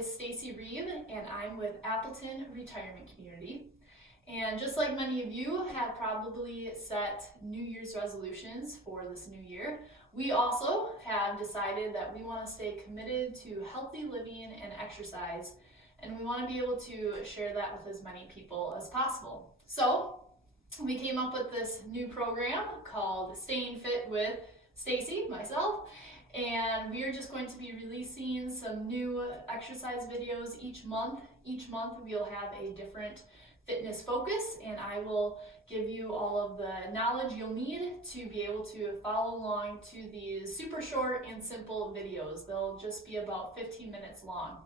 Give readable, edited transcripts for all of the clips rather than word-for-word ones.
is Stacy and I'm with Appleton Retirement Community. And just like many of you have probably set New Year's resolutions for this new year, we also have decided that we want to stay committed to healthy living and exercise, and we want to be able to share that with as many people as possible. So we came up with this new program called Staying Fit with Stacy, myself, and we are just going to be releasing some new exercise videos each month. Each month we'll have a different fitness focus, and I will give you all of the knowledge you'll need to be able to follow along to these super short and simple videos. They'll just be about 15 minutes long.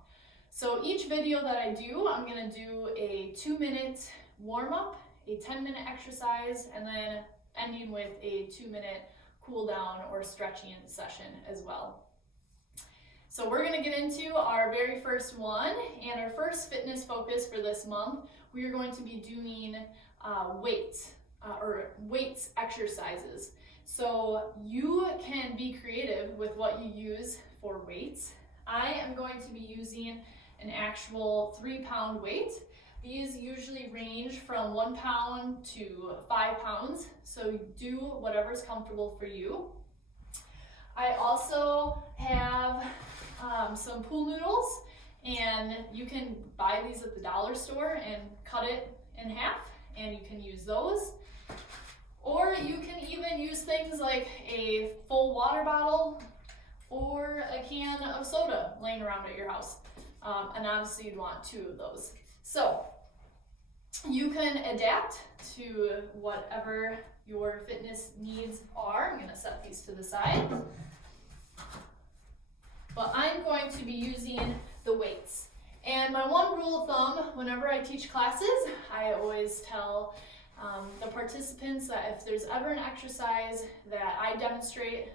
So each video that I do, I'm going to do a 2-minute warm-up, a 10-minute exercise, and then ending with a 2-minute cool down or stretching session as well. So we're going to get into our very first one, and our first fitness focus for this month, we are going to be doing weights exercises. So you can be creative with what you use for weights. I am going to be using an actual 3-pound weight. These usually range from 1 pound to 5 pounds, so do whatever's comfortable for you. I also have some pool noodles, and you can buy these at the dollar store and cut it in half, and you can use those. Or you can even use things like a full water bottle or a can of soda laying around at your house. And obviously you'd want 2 of those. So you can adapt to whatever your fitness needs are. I'm going to set these to the side. But I'm going to be using the weights. And my one rule of thumb, whenever I teach classes, I always tell the participants that if there's ever an exercise that I demonstrate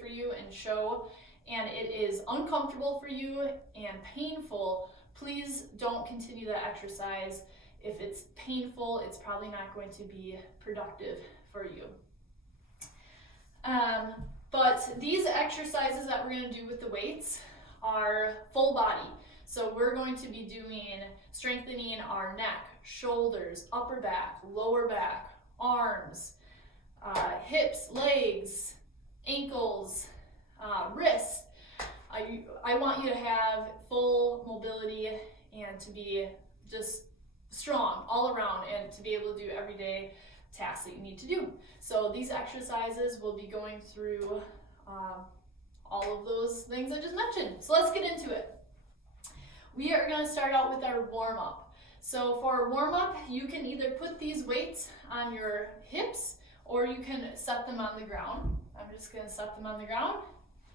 for you and show, and it is uncomfortable for you and painful, please don't continue that exercise. If it's painful, it's probably not going to be productive for you. But these exercises that we're going to do with the weights are full body. So we're going to be doing strengthening our neck, shoulders, upper back, lower back, arms, hips, legs, ankles, wrists. I want you to have full mobility and to be just strong all around and to be able to do everyday tasks that you need to do. So these exercises will be going through all of those things I just mentioned. So let's get into it. We are going to start out with our warm-up. So for our warm-up, you can either put these weights on your hips or you can set them on the ground. I'm just going to set them on the ground,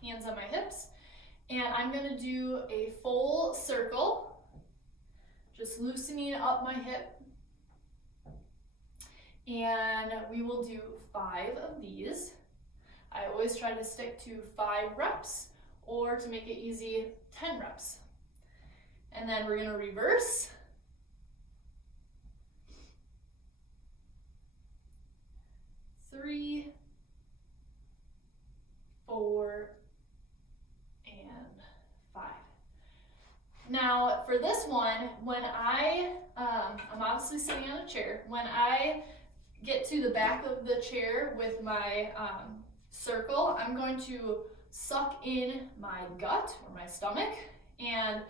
hands on my hips, and I'm going to do a full circle, just loosening up my hip. And we will do 5 of these. I always try to stick to 5 reps, or to make it easy, 10 reps. And then we're going to reverse. Three, 4, and 5. Now for this one, when I'm obviously sitting on a chair, when I get to the back of the chair with my circle, I'm going to suck in my gut or my stomach and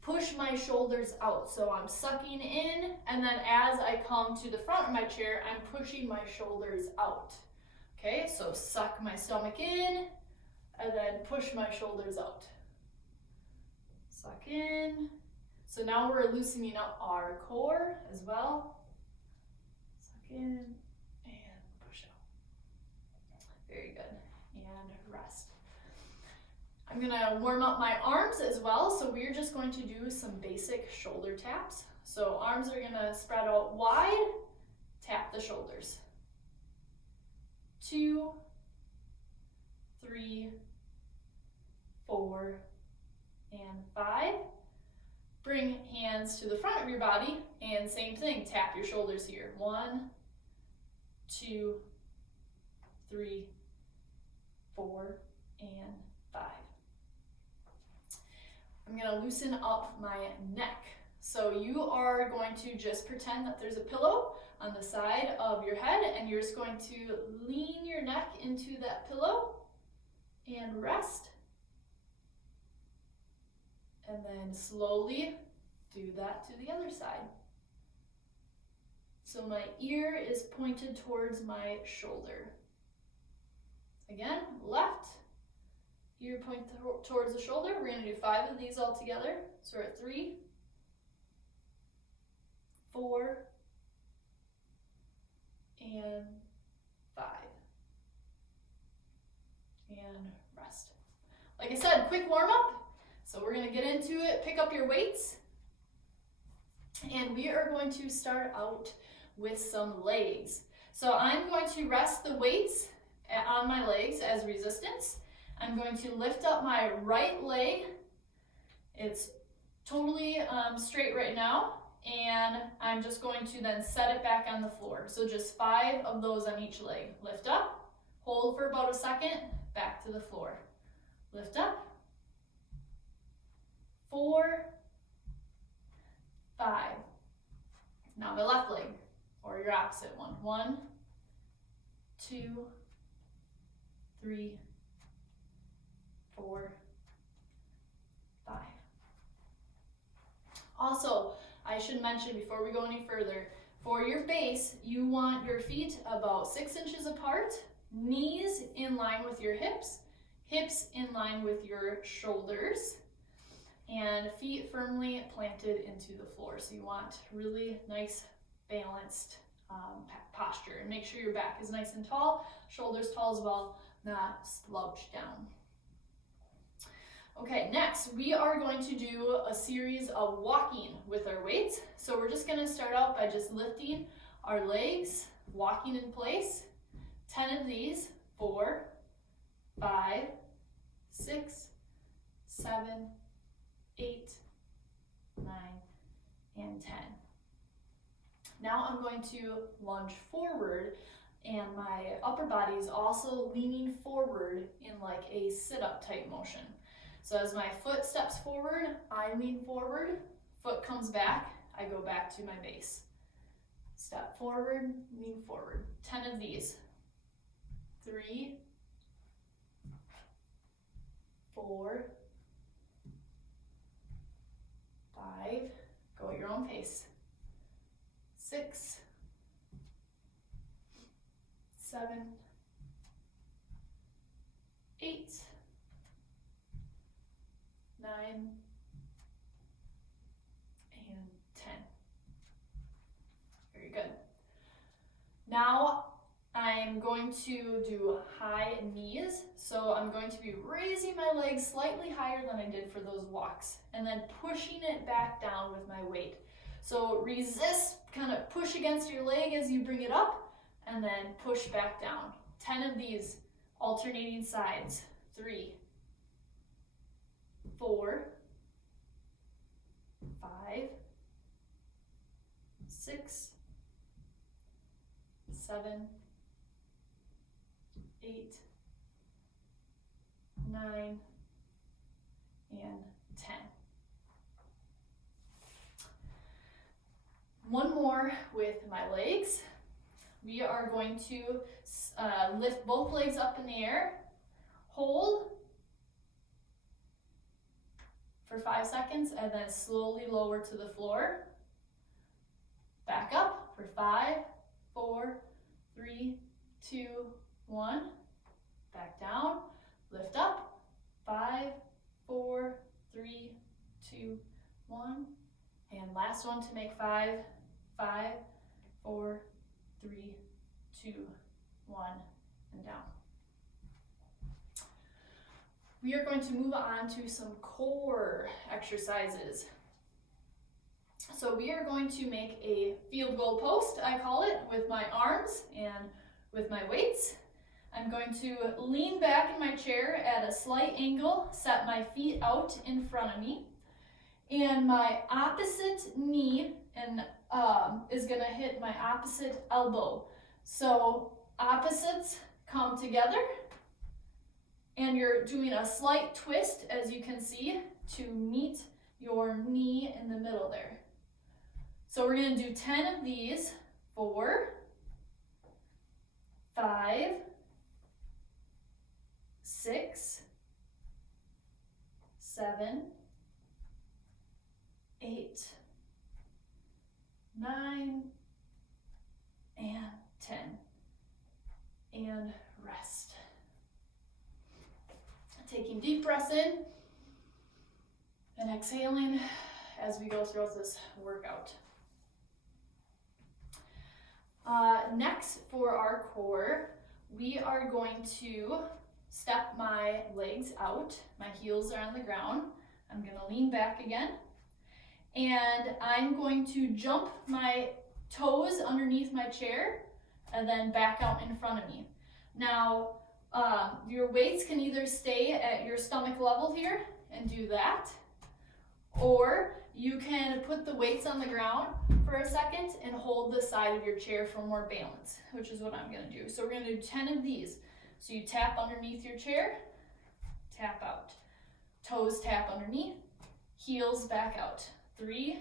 push my shoulders out. So I'm sucking in, and then as I come to the front of my chair, I'm pushing my shoulders out. Okay, so suck my stomach in and then push my shoulders out. Suck in. So now we're loosening up our core as well. Suck in and push out. Very good. And rest. I'm going to warm up my arms as well. So we're just going to do some basic shoulder taps. So arms are going to spread out wide. Tap the shoulders. 2, 3, 4, and 5. Bring hands to the front of your body and same thing, tap your shoulders here. 1, 2, 3, 4, and 5. I'm gonna loosen up my neck. So you are going to just pretend that there's a pillow on the side of your head, and you're just going to lean your neck into that pillow and rest. And then slowly do that to the other side. So my ear is pointed towards my shoulder. Again, left ear point towards the shoulder. We're going to do 5 of these all together. So we're at 3, 4, and 5. And rest. Like I said, quick warm up. So we're going to get into it. Pick up your weights. And we are going to start out with some legs. So I'm going to rest the weights on my legs as resistance. I'm going to lift up my right leg. It's totally straight right now. And I'm just going to then set it back on the floor. So just 5 of those on each leg. Lift up, hold for about a second, back to the floor. Lift up, 4, 5. Now my left leg, or your opposite one. 1, 2, 3, 4, 5. Also, I should mention before we go any further, for your base, you want your feet about 6 inches apart, knees in line with your hips, hips in line with your shoulders, and feet firmly planted into the floor. So you want really nice, balanced posture. And make sure your back is nice and tall, shoulders tall as well, not slouched down. Okay, next we are going to do a series of walking with our weights. So we're just going to start out by just lifting our legs, walking in place. 10 of these, 4, 5, 6, 7, 8, 9, and 10. Now I'm going to lunge forward, and my upper body is also leaning forward in like a sit-up type motion. So as my foot steps forward, I lean forward, foot comes back, I go back to my base. Step forward, lean forward. 10 of these. 3, 4, 5, go at your own pace. 6, 7, 8, 9, and 10. Very good. Now I'm going to do high knees. So I'm going to be raising my legs slightly higher than I did for those walks, and then pushing it back down with my weight. So resist, kind of push against your leg as you bring it up, and then push back down. 10 of these, alternating sides. 3, 4, 5, 6, 7, 8, 9, and 10. One more with my legs. We are going to lift both legs up in the air, hold for 5 seconds, and then slowly lower to the floor. Back up for 5, 4, 3, 2, 1. Back down, lift up, 5, 4, 3, 2, 1. And last one to make 5, 5, 4, 3, 2, 1, and down. We are going to move on to some core exercises. So we are going to make a field goal post, I call it, with my arms and with my weights. I'm going to lean back in my chair at a slight angle, set my feet out in front of me, and my opposite knee is going to hit my opposite elbow. So opposites come together, and you're doing a slight twist, as you can see, to meet your knee in the middle there. So we're going to do 10 of these. 4, 5, 6, 7, 8, 9, and 10. And rest. Taking deep breaths in and exhaling as we go throughout this workout. Next, for our core, we are going to step my legs out. My heels are on the ground. I'm going to lean back again. And I'm going to jump my toes underneath my chair and then back out in front of me. Now, your weights can either stay at your stomach level here and do that, or you can put the weights on the ground for a second and hold the side of your chair for more balance, which is what I'm going to do. So we're going to do 10 of these. So you tap underneath your chair, tap out. Toes tap underneath, heels back out. 3,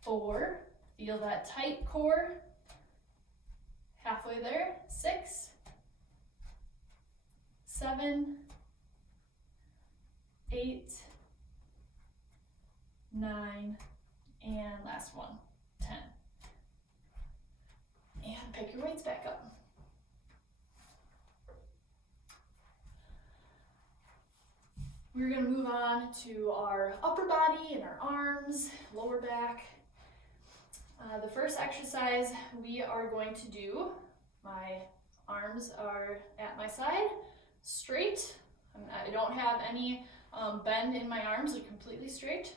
4, feel that tight core. Halfway there. 6, 7, 8, 9, and last one, 10. And pick your weights back up. We're going to move on to our upper body and our arms, lower back. The first exercise we are going to do, my arms are at my side, straight. I don't have any bend in my arms, they're completely straight.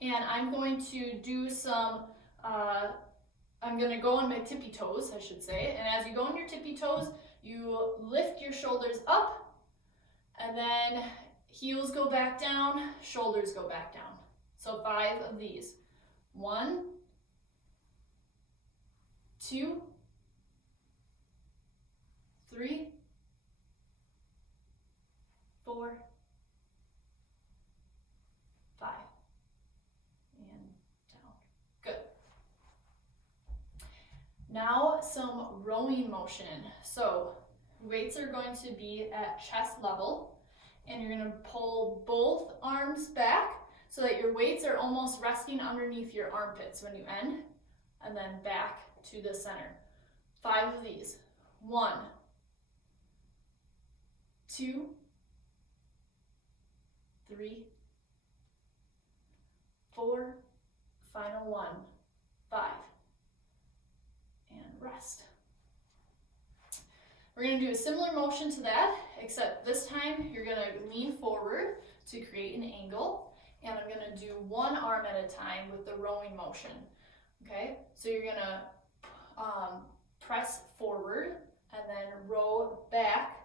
And I'm going to do some, I'm going to go on my tippy toes, I should say. And as you go on your tippy toes, you lift your shoulders up, and then heels go back down, shoulders go back down. So 5 of these. 1, 2, 3, 4, 5, and down. Good. Now some rowing motion. So weights are going to be at chest level, and you're going to pull both arms back so that your weights are almost resting underneath your armpits when you end, and then back to the center. 5 of these. 1, 2, 3, 4, final 1, 5, and rest. We're going to do a similar motion to that, except this time you're going to lean forward to create an angle. And I'm going to do one arm at a time with the rowing motion. Okay, so you're going to press forward and then row back.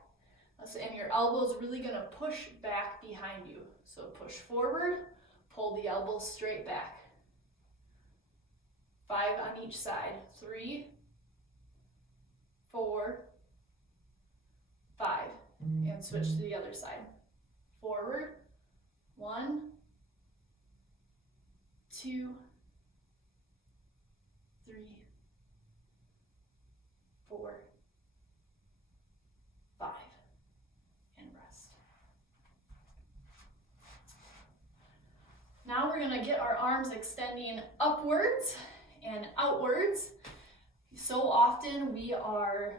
And your elbow's really going to push back behind you. So push forward, pull the elbows straight back. 5 on each side. 3, 4, 5. And switch to the other side. Forward. 1, 2, 3, 4, 5, and rest. Now we're going to get our arms extending upwards and outwards. So often we are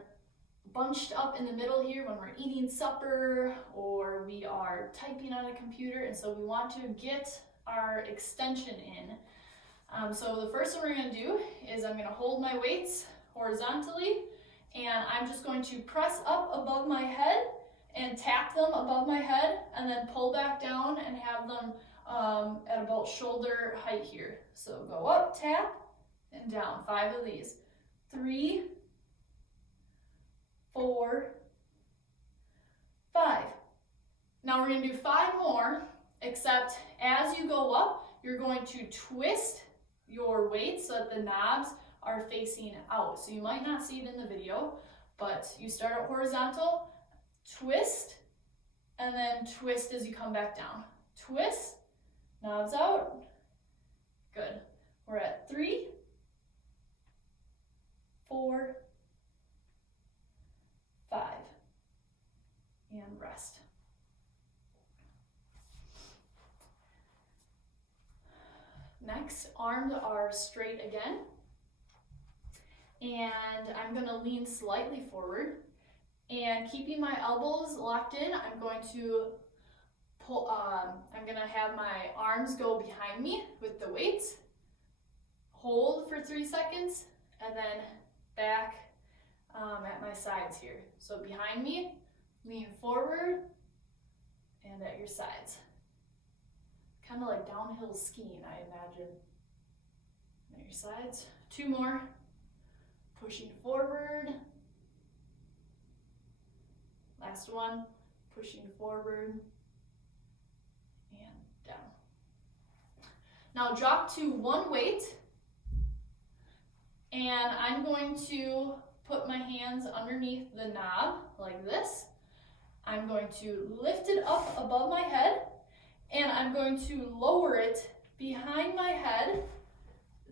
bunched up in the middle here when we're eating supper or we are typing on a computer, and so we want to get our extension in. So the first one we're going to do is I'm going to hold my weights horizontally, and I'm just going to press up above my head and tap them above my head, and then pull back down and have them at about shoulder height here. So go up, tap, and down. 5 of these. 3, 4, 5. Now we're going to do 5 more, except as you go up, you're going to twist your weights so that the knobs are facing out. So you might not see it in the video, but you start at horizontal, twist, and then twist as you come back down. Twist, knobs out. Good. We're at 3, 4, 5, and rest. Next, arms are straight again, and I'm going to lean slightly forward, and keeping my elbows locked in, I'm going to pull. I'm going to have my arms go behind me with the weights, hold for 3 seconds, and then back at my sides here. So behind me, lean forward, and at your sides. Kind of like downhill skiing, I imagine. At your sides. 2 more. Pushing forward. Last one. Pushing forward. And down. Now drop to 1 weight. And I'm going to put my hands underneath the knob like this. I'm going to lift it up above my head. And I'm going to lower it behind my head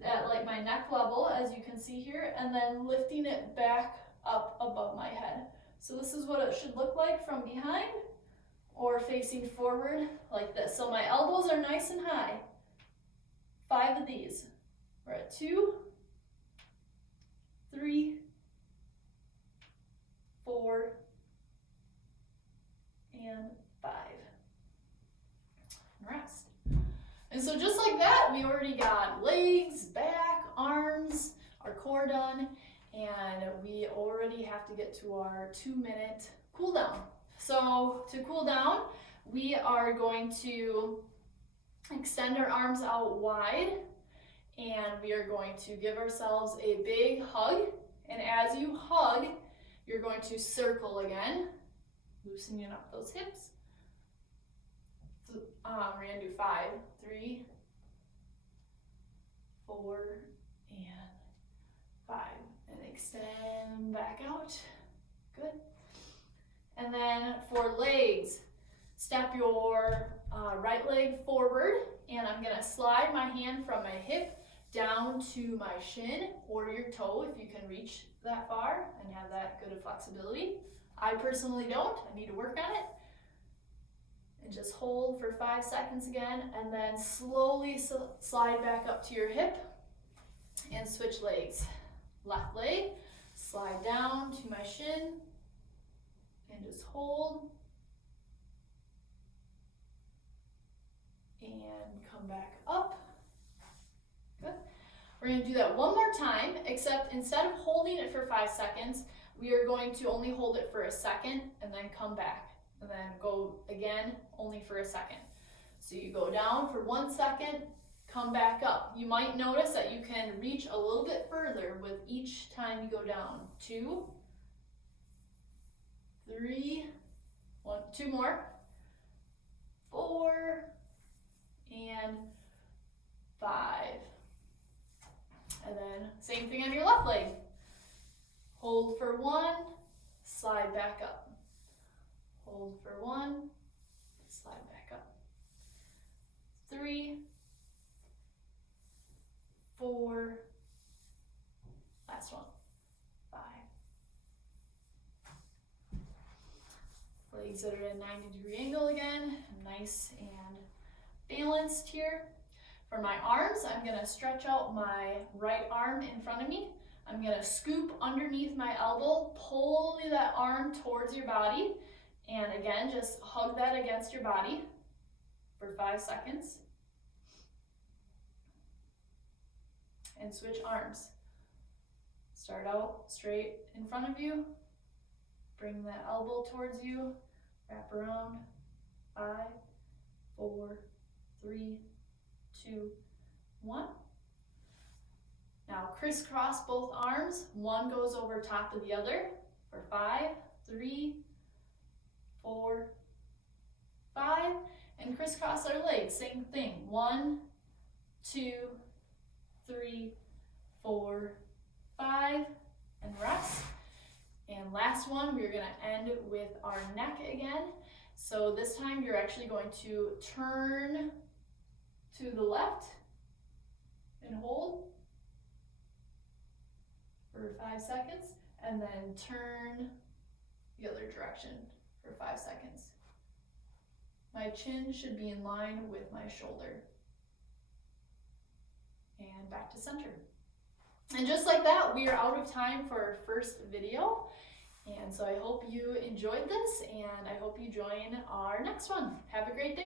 at like my neck level, as you can see here, and then lifting it back up above my head. So this is what it should look like from behind or facing forward like this. So my elbows are nice and high. 5 of these. We're at 2, 3, 4, and 5. Rest. And so just like that, we already got legs, back, arms, our core done, and we already have to get to our 2-minute cool down. So to cool down, we are going to extend our arms out wide, and we are going to give ourselves a big hug. And as you hug, you're going to circle again, loosening up those hips. We're going to do 5, 3, 4, and 5. And extend back out. Good. And then for legs, step your right leg forward, and I'm going to slide my hand from my hip down to my shin or your toe if you can reach that far and have that good of flexibility. I personally don't. I need to work on it. And just hold for 5 seconds again, and then slowly slide back up to your hip and switch legs. Left leg, slide down to my shin and just hold and come back up. Good. We're going to do that one more time, except instead of holding it for 5 seconds, we are going to only hold it for a second and then come back. And then go again, only for a second. So you go down for 1 second, come back up. You might notice that you can reach a little bit further with each time you go down. 2, 3, 2 more, 4, and 5. And then same thing on your left leg. Hold for 1, slide back up. Hold for 1, slide back up. 3, 4, last one, 5. Legs that are at a 90-degree angle again, nice and balanced here. For my arms, I'm going to stretch out my right arm in front of me. I'm going to scoop underneath my elbow, pull that arm towards your body. And again, just hug that against your body for 5 seconds. And switch arms. Start out straight in front of you. Bring that elbow towards you. Wrap around. 5, 4, 3, 2, 1. Now crisscross both arms. One goes over top of the other for 5, 3, 4, 5, and crisscross our legs. Same thing. 1, 2, 3, 4, 5, and rest. And last one, we're going to end with our neck again. So this time you're actually going to turn to the left and hold for 5 seconds, and then turn the other direction for 5 seconds. My chin should be in line with my shoulder. And back to center. And just like that, we are out of time for our first video. And so I hope you enjoyed this, and I hope you join our next one. Have a great day.